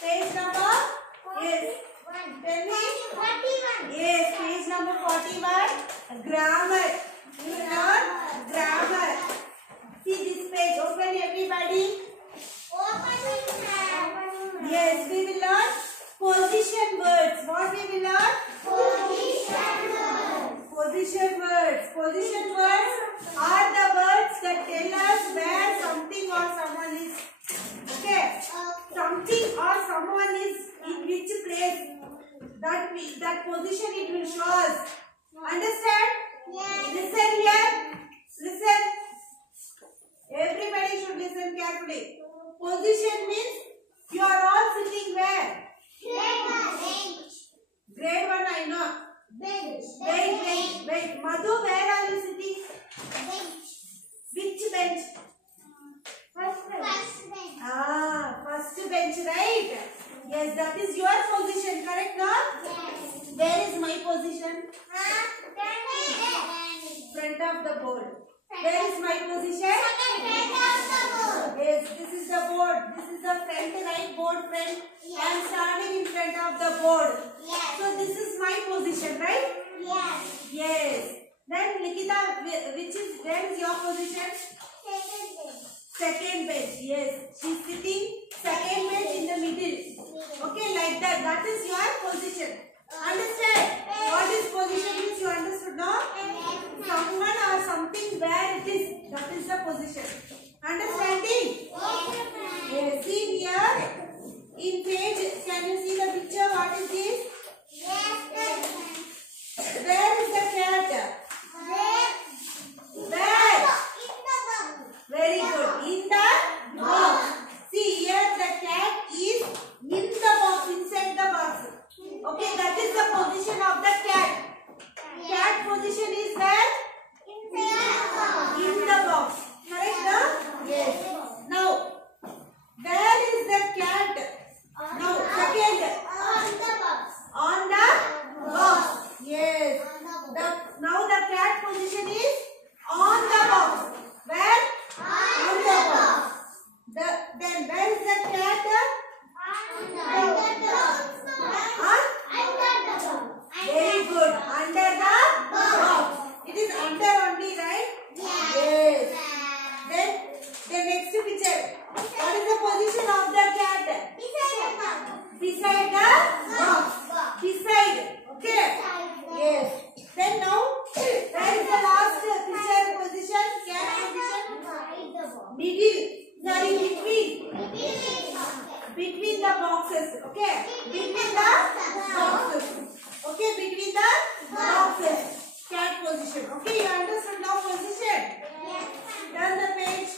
Page number? Yes. Tell me. 41. Yes, page number 41. Grammar. You learn grammar. See this page. Open everybody. Open. Yes, we will learn position words. What we will learn? Position words. Position words. Position words are the words that tell us where something or someone is. Okay. Something or someone is in which place. That position it will show us. Understand? Yes. Listen here. Listen. Everybody should listen carefully. Position means you are all sitting where? Bench. Grade 1 I know. Bench. Wait. Madhu, where are you sitting? Bench. Which bench? First bench. First bench, right? Yes, that is your position, correct now? Yes. Where is my position? Front of the board. Where is my position? Front of the board. Yes, this is the board. This is the front, right board front. Yes. I am standing in front of the board. Yes. So this is my position, right? Yes. Yes. Then Nikita, where is your position? Second bench. Yes. She is sitting second bench in the middle. Okay, like that. That is your position. Understand? What is position means you understood now? Someone or something where it is. That is the position. Understanding? Yes. See here. In page, can you see the picture? What is this? Yes. Where is the cat? Where? Very good. In the box. See here the cat is in the box, inside the box. Okay, that is the position of the cat. Cat position is where? In the box. Correct, no? Yes. Now, where is the cat? Now, second. On the box. Yes. Now the cat position is on the box. Where? On the box. Then where is the cat? Under the box. Very good. Under the box. It is under only, right? Yes. Then the next picture. What is the position of the cat? Beside the box. Beside. Okay. Yes. Then now, where is the last picture position? Cat position? Middle. Sorry, between. Between the boxes. Okay. Between the boxes. Okay, between the boxes. Cat position. Okay, you understood now position? Yes. Turn the page.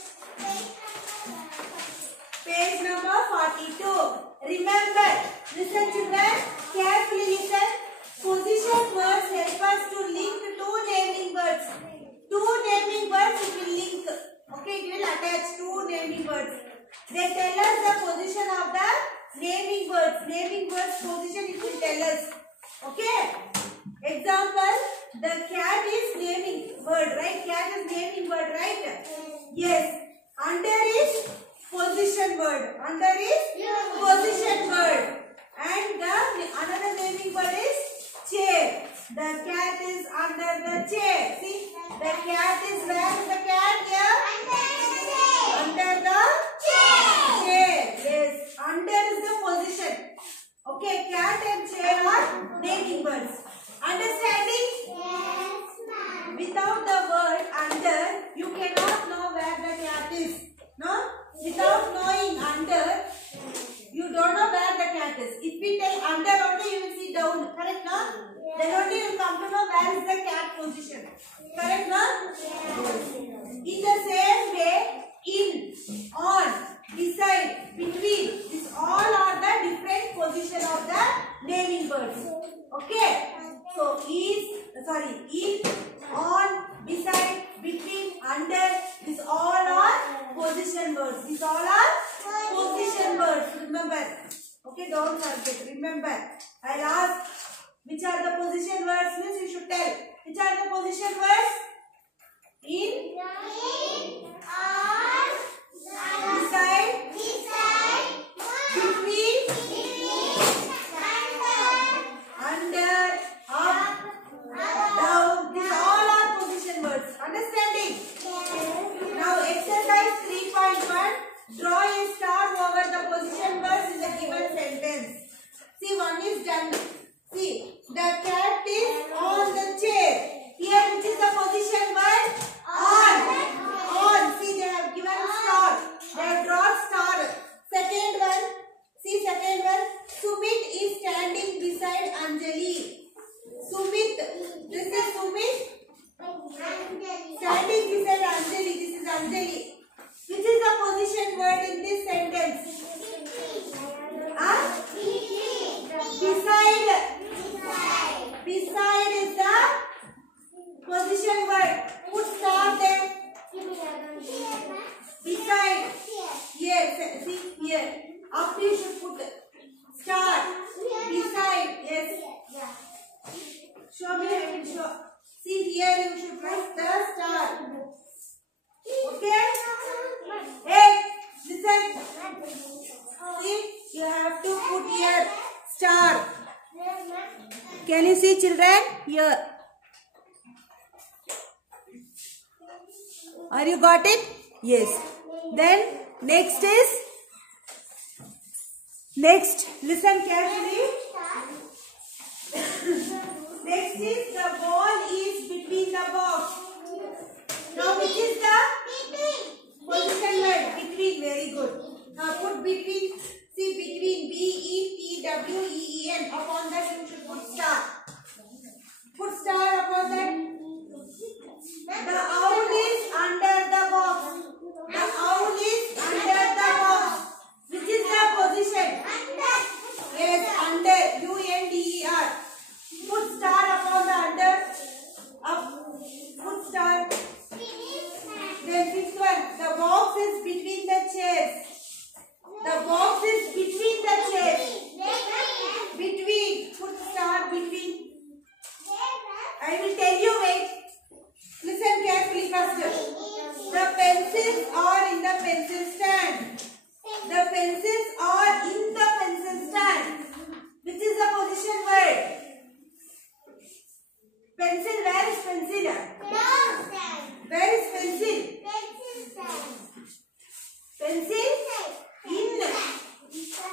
Page number 42. Remember, listen children, carefully listen. Position words help us to link two naming words. Two naming words it will link. Okay, it will attach two naming words. They tell us the position of the naming words. Naming words position it will tell us. Okay. Example, the cat is naming word, right? Cat is naming word, right? Yes. Under is position word. Under is position word. And the another naming word is chair. The cat is under the chair. See, the cat is where is the cat here? Under the chair. Yes, under is the position. Okay, cat and chair are naming words. Understanding? Yes, ma'am. Without the word under, you cannot know where the cat is. No? Without knowing under, you don't know where the cat is. If we tell under only, you will see down. Correct, no? Yes. Then only you will come to know where is the cat position. Correct, no? Yes. In the same way, in, on, beside, between, these all are the different position of the naming words. Okay? So, in, on, beside, between, under, these all are position words. These all are position words. Remember. Okay, don't forget. Remember. I'll ask which are the position words. Means you should tell. Which are the position words? In, on, beside, between, Draw a star over the position words in the given sentence. See, one is done. See, the cat is on the chair. Here, which is the position word? On. See, they have given star. They have drawn star. Second one. See, second one. Sumit is standing beside Anjali. Sumit. This is Sumit. Standing beside Anjali. This is Anjali. Which is the position word in this sentence? Beside. Beside is the position word. Put star there. Beside. Here. See here. Up you should put star. Beside. Yes. Show me. I will show. See here you should put the star. Okay? Hey, listen. See, you have to put here star. Can you see, children? Here. Are you got it? Yes. Then next is. Next, listen carefully. Next is the ball is between the box. Now which is the position word? Between. Very good. Now put between. See between BETWEEN. Upon that you should put star. Put star upon that. The owl is under the box. The owl is under the box. Which is the position? Yes, under. UNDER. Put star upon the under. Up. Put star. Then sixth one. The box is between the chairs. The box is between the chairs. Between. Put star between. I will tell you, wait. Listen carefully first. The pencils are in the pencil stand. The pencils are in the pencil stand. Which is the position word? Pencil, where is pencil? Where is pencil? Pencil? In.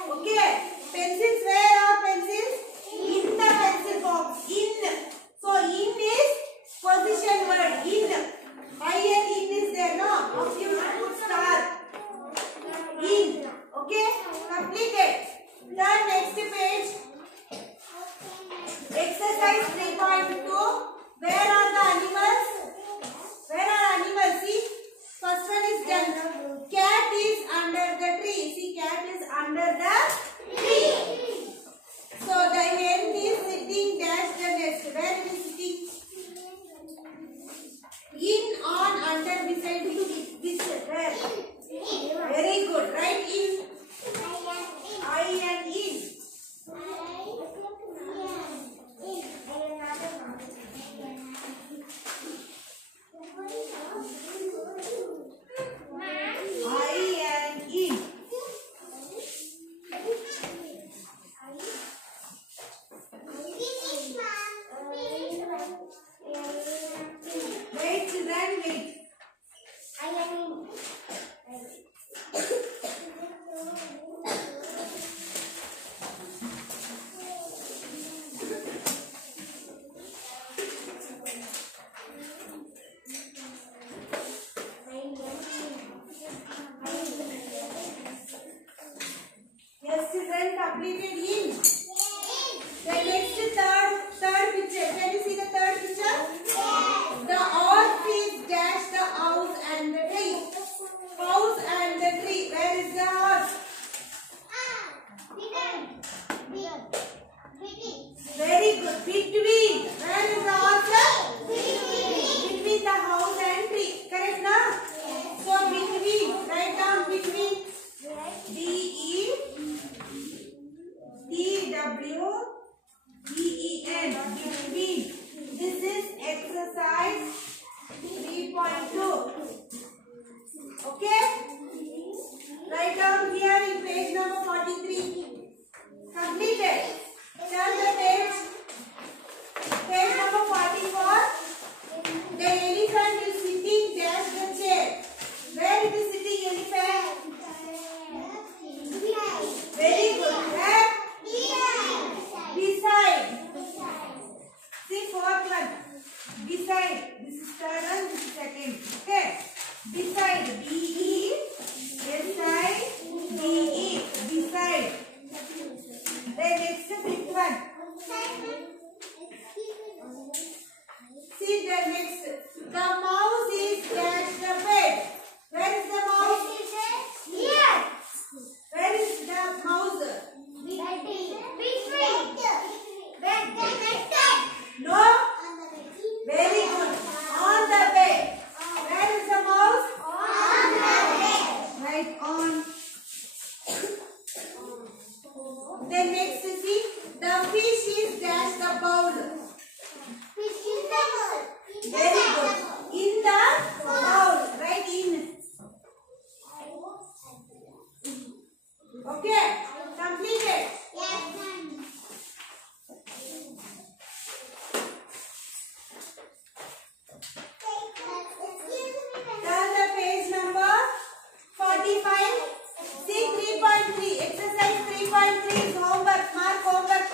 Okay. Pencils, where are pencils? In the pencil box. In. So, in is position word. In. I and in is there, no? Up you should put star. In. Okay? Completed. Turn next page. Exercise 3.2. Where are the animals? Where are animals? See? First one is done. Cat is under the tree. See, cat is under the tree. So, the hen is sitting dash the nest. Where it is sitting? In, on, under, beside, which, where? Very good. Right? In. I and in. Completed in. The next third picture. Can you see the third picture? The horse is dash the house and the tree. House and the tree. Where is the horse? Very good. Between. Where is the horse? Between the house and tree. Correct now? So between. Write down between. BETWEEN. Between. This is exercise 3.2. Okay? Write down here in page number 43. Completed. Turn the page. Page number 44. The elephant is sitting dash the chair. Where it is sitting, elephant? on. Then next you see, the fish is dash the bowl. Fish in the bowl. Very good. In the bowl. Right in. Okay. Completed. Yes, ma'am. Turn the page number 45. See 3.3. Exercise 3.3 is homework. Mark homework.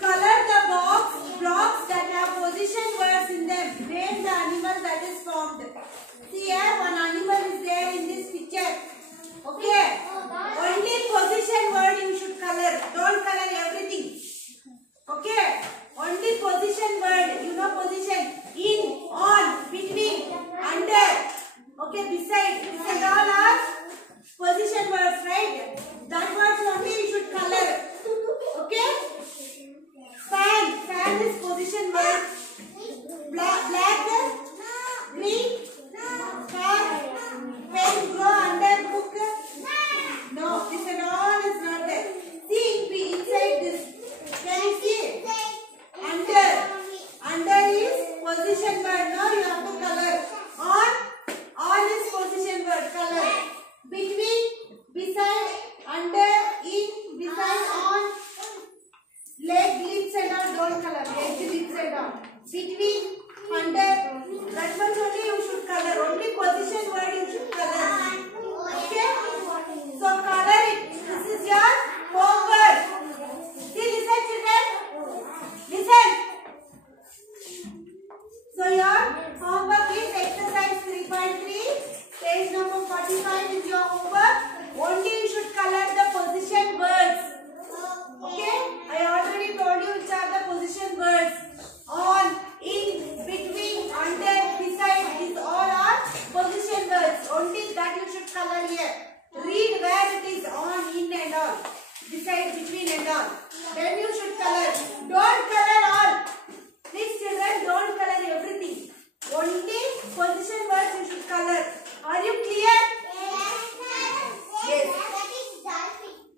Color the blocks that have position words in them. Name the animal that is formed. See here, one animal is there in this picture. Okay. Only position word you should color. Don't color everything. Okay. Only position word. You know position. In, on, between, under. Okay, beside. Beside all are position words, right? That words only you should color. Okay. Fan. Fan is position word. Black, green, car, pen, grow, under, book. No, this and all is not there. See, inside this. Can you see? Under is position word. Now you have to color. On is position word. Color. Between, beside, under, in, beside, on. Leg, lips and all don't color. Leg, lips and all. Between, under. That much only you should color. Only position word you should color. Okay? So color it. This is your homework. See, listen children. Listen. So your homework is exercise 3.3. Page number 45 is your homework. Only you should color the position words. Okay? I already told you which are the position words. On, in, between, under, beside. These all are position words. Only that you should color here. Read where it is on, in and all. Beside, between and all. Then you should color. Don't color all. Please children, don't color everything. Only position words you should color. Are you clear? Yes.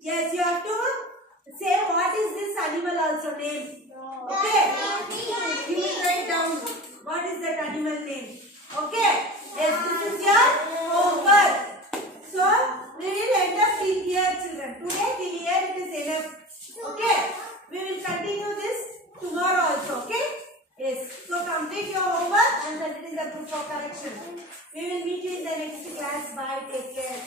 Yes, you have to say what is this animal also name. Okay. You will write down what is that animal name. Okay. Yes, this is your homework. So, we will end up till here children. Today till here it is enough. Okay. We will continue this tomorrow also. Okay. Yes. So, complete your homework and then it is a proof of correction. We will meet you in the next class. Bye. Take care.